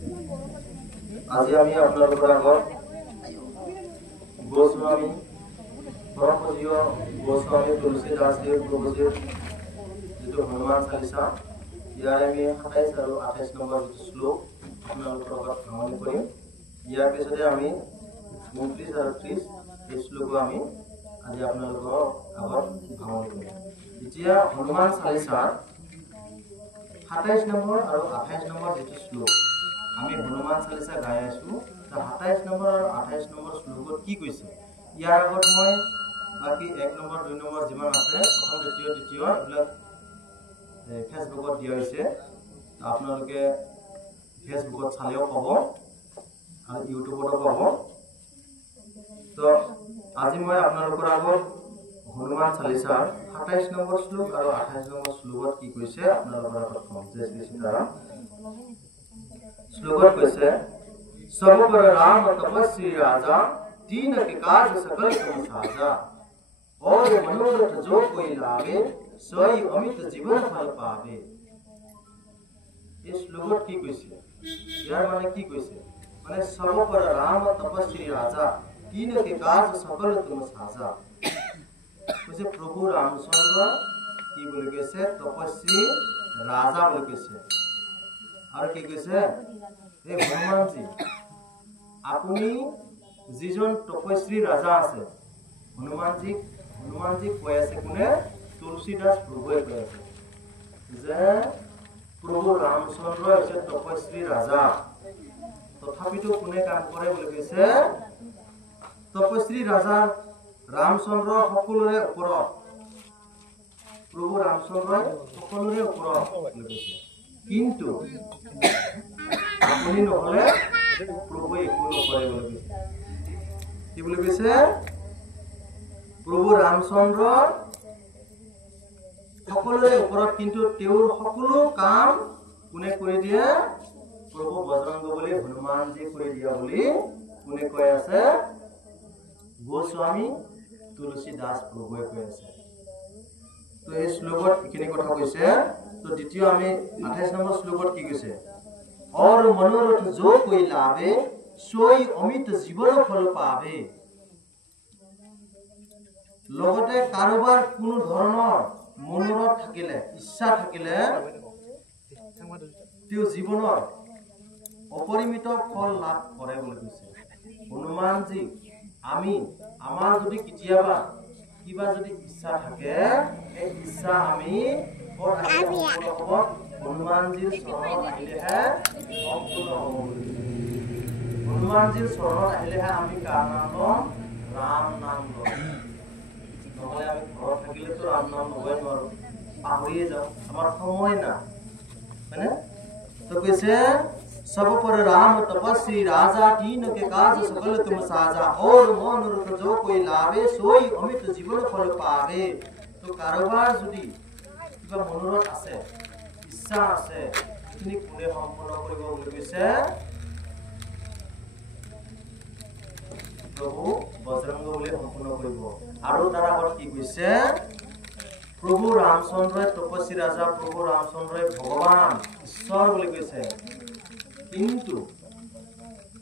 আজি আমি আপোনালোকৰ আগত গোস্বামী পৰমপূজ্য গোস্বামী তুলসীদাসদেৱ প্ৰভুজীৰ যিটো হনুমান চালিচা ইয়াৰ আমি 27 আৰু 28 নম্বৰ শ্লোক আপোনালোকৰ আগত ভ্ৰমণ কৰিম। ইয়াৰ পিছতে আমি 29 আৰু 30 এই শ্লোকো আমি আজি আপোনালোকৰ আগত ভ্ৰমণ কৰিম। এতিয়া হনুমান চালিচাৰ 27 নম্বৰ আৰু 28 নম্বৰ যিটো শ্লোক আমি হনুমান চালিচা গাই আছো, 27 নম্বৰ আৰু 28 নম্বৰ শ্লোকত কি কৈছে ইয়াৰ আগত মই বাকি 1 নম্বৰ 2 নম্বৰ যিমান আছে প্ৰথম দ্বিতীয় এইবিলাক ফেসবুকত দিয়া হৈছে। আপোনালোকে ফেসবুকত চালেও পাব আৰু ইউটিউবতো পাব। তো আজি মই আপোনালোকৰ আগত হনুমান চালিচাৰ 27 নম্বৰ শ্লোক আৰু 28 নম্বৰ শ্লোকত কি কৈছে আপোনালোকৰ আগত কম। জয় শ্ৰী সীতাৰাম। श्लोक कैसे सब पर राम तपस्वी राजा दीन के काज सकल तुम साजा और मनोरथ जो कोई लावे सोई अमित जीवन फल पावे। ये श्लोक की कैसे यार माने की कैसे माने सब पर राम तपस्वी राजा दीन के काज सकल तुम साजा। कैसे प्रभु रामचंद्र की बोले कैसे तपस्वी राजा बोले कैसे और की कैसे हे हनुमान जी আপুনি যিজন তপস্বী ৰাজা আছে হনুমান জি কৈ আছে কোনে তুলসীদাস প্ৰভুৱে কৈ আছে যে প্ৰভু ৰামচন্দ্ৰ হৈছে তপস্বী ৰাজা। তথাপিতো কোনে কাম কৰে বুলি কৈছে তপস্বী ৰাজা ৰামচন্দ্ৰ সকলোৰে ওপৰত প্ৰভু ৰামচন্দ্ৰ সকলোৰে ওপৰত বুলি কৈছে। কিন্তু আপুনি নহলে প্ৰভু একো নকৰে বুলি কৈছে। কি বুলি কৈছে প্ৰভু ৰামচন্দ্ৰ সকলোৰে ওপৰত কিন্তু তেওঁৰ সকলো কাম কোনে কৰি দিয়ে প্ৰভু বজৰংগবলী হনুমানজি কৰি দিয়া বুলি কোনে কৈ আছে গোস্বামী তুলসীদাস প্ৰভুৱে কৈ আছে। তো এই শ্লোকত এইখিনি কথা কৈছে। তো দ্বিতীয় আমি 28 নম্বৰ শ্লোকত কি কৈছে और मनोरथ जो कोई लावे सोई अमित जीवन फल पावे। লগতে কাৰোবাৰ কোনো ধৰণৰ মনোৰথ থাকিলে ইচ্ছা থাকিলে তেওঁ জীৱনৰ অপৰিমিত ফল লাভ কৰে বুলি কৈছে হনুমানজি। আমি আমাৰ যদি কেতিয়াবা কিবা যদি ইচ্ছা থাকে এই ইচ্ছা আমি হনুমানজিৰ চৰণত আহিলেহে সম্পূৰ্ণ হ'ব। হনুমানজিৰ চৰণত আহিলেহে আমি কাৰ নাম ল'ম ৰাম নাম ল'ম। নহ'লে আমি ঘৰত থাকিলেতো ৰাম নাম ল'বই নোৱাৰো, পাহৰিয়ে যাওঁ, আমাৰ সময় না হয়নে। তো কৈছে सब पर राम तपस्वी राजा तीन के काज सकल तुम साजा और मनोरथ जो कोई लावे सोई अमित जीवन फल पावे। तो কাৰোবাৰ যদি কিবা মনোৰথ আছে ইচ্ছা আছে তুমি কোনে সম্পূৰ্ণ কৰিব বুলি কৈছে প্ৰভু বজৰংগবলী সম্পূৰ্ণ কৰিব। আৰু তাৰ আগত কি কৈছে প্ৰভু ৰামচন্দ্ৰই তপস্বী ৰাজা প্ৰভু ৰামচন্দ্ৰই ভগৱান ঈশ্বৰ বুলি কৈছে। কিন্তু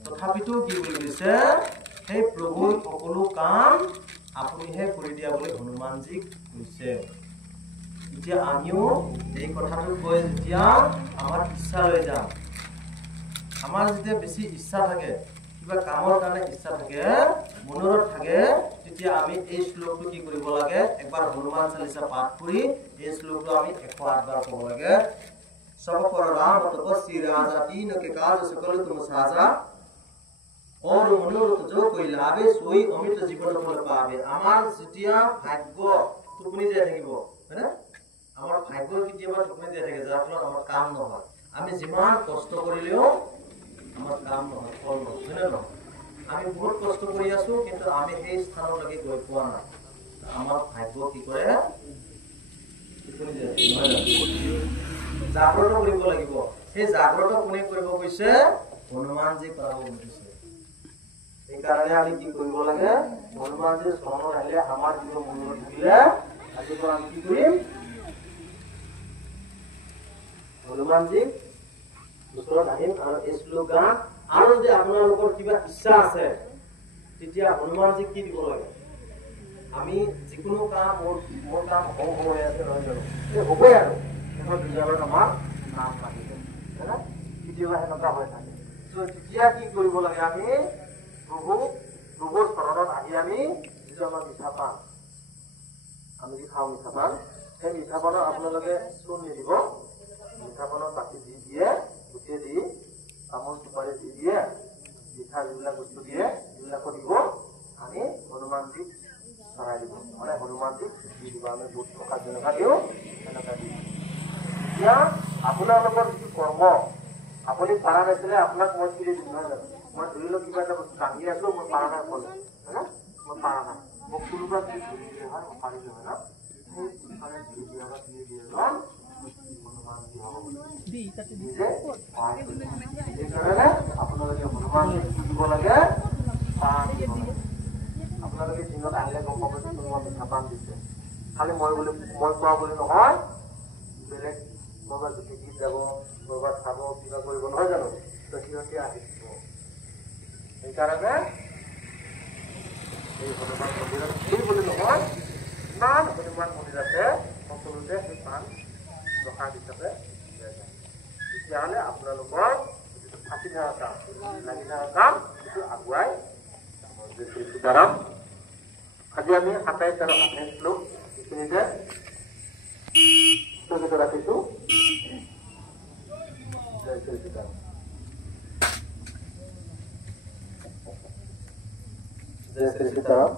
তথাপিতো কি বুলি কৈছে সেই প্ৰভুৰ সকলো কাম আপুনিহে কৰি দিয়া বুলি হনুমানজিক কৈছে। এতিয়া আমিও এই কথাটো কৈ যেতিয়া আমাৰ ইচ্ছা লৈ যাম, আমাৰ যেতিয়া বেছি ইচ্ছা থাকে কিবা কামৰ কাৰণে ইচ্ছা থাকে মনোৰথ থাকে তেতিয়া আমি এই শ্লোকটো কি কৰিব লাগে একবাৰ হনুমান চালিচা পাঠ কৰি এই শ্লোকটো আমি 108 বাৰ ক'ব লাগে। सब पर राम तपस्वी राजा तीन के काज सकल तुम साजा और मनोरथ जो कोई लावे सोई अमित जीवन फल पावे। আমাৰ যেতিয়া ভাগ্য টোপনি যায় থাকিব হয়নে আমাৰ ভাগ্য কেতিয়াবা টোপনি যায় থাকে যাৰ ফলত আমাৰ কাম নহয়। আমি যিমান কষ্ট কৰিলেও আমাৰ কাম নহয় ফল নহয় হয়নে নহয়। আমি বহুত কষ্ট কৰি আছো কিন্তু আমি সেই স্থানলৈকে গৈ পোৱা নাই। আমাৰ ভাগ্য কি কৰে টোপনি যায় জাগ্ৰত কৰিব লাগিব। সেই জাগ্ৰত কোনে কৰিব কৈছে হনুমানজি কৰাব কৈছে। এই কাৰণে আমি কি কৰিব লাগে হনুমানজিৰ চৰণত আহিলে আমাৰ যিটো মনোৰথ থাকিলে আজিৰ পৰা আমি কি কৰিম হনুমানজি ওচৰত আহিম আৰু এই শ্লোক গাম। আৰু যদি আপোনালোকৰ কিবা ইচ্ছা আছে তেতিয়া হনুমানজীক কি দিব লাগে? আমি যিকোনো কাম মোৰ কাম হওঁ হৈ আছে নহয় জানো, এই হ'বই আৰু শেষত ৰিজাল্টত আমাৰ নাম লাগিব, কেতিয়াবা সেনেকুৱা হৈ থাকে। তেতিয়া কি কৰিব লাগে? আমি প্ৰভুৰ চৰণত আহি আমি যিটো আমাৰ মিঠা পান, আমি যি খাওঁ মিঠা পান, সেই মিঠা পানত আপোনালোকে চূণ নিদিব, মিঠা পানত বাকি দি দিয়ে, গোটেই দি তামোল চুপাৰি দি দিয়ে, মিঠা যিবিলাক বস্তু দিয়ে সেইবিলাকো দিব, আমি হনুমানজীক চৰাই দিব, মানে হনুমানজীক দি দিব। আমি বুট প্ৰসাদ যেনেকুৱা দিওঁ সেনেকুৱা দি দিম। এতিয়া আপোনালোকৰ যিটো কৰ্ম, আপুনি পাৰা নাছিলে, আপোনাক মই ফিৰি দিম নহয় জানো? মই ধৰি লওক কিবা এটা বস্তু দাঙি আছো, মই পাৰা নাই ক'লে, মই পাৰা নাই, মোক কোনোবা যদি ধৰি দিয়ে হয়, মই পাৰিলো হয় ন, সেই ধৰি দিয়া বা ফিৰি দিয়ে হনুমান যি হ'ব নিজে সহায় কৰিব। সেইকাৰণে আপোনালোকে হনুমান দিব লাগে, পাণ দিব লাগে। আপোনালোকে দিনত আহিলে গম পাব যে কোনোবা মিঠা পাণ দিছে। খালি মই কোৱা বুলি নহয়, বেলেগ কৰবাত যদি গীত যাব, কৰবাত খাব, কিবা কৰিব নহয় জানো, তো সিহঁতে আহি দিব। সেইকাৰণে এই হনুমান মন্দিৰত এই বুলি নহয়, ইমান হনুমান মন্দিৰ আছে, সকলোতে সেই পাণ প্ৰসাদ হিচাপে দিয়া যায়। তেতিয়াহ'লে আপোনালোকৰ যিটো থাকি থকা কাম, লাগি থকা কাম, সেইটো আগুৱাই যাব। সীতাৰাম, আজি আমি 27 আৰু 28 শ্লোক এইখিনিতে স্থগিত ৰাখিছো। জয় শ্ৰী সীতাৰাম। জয় শ্ৰী সীতাৰাম।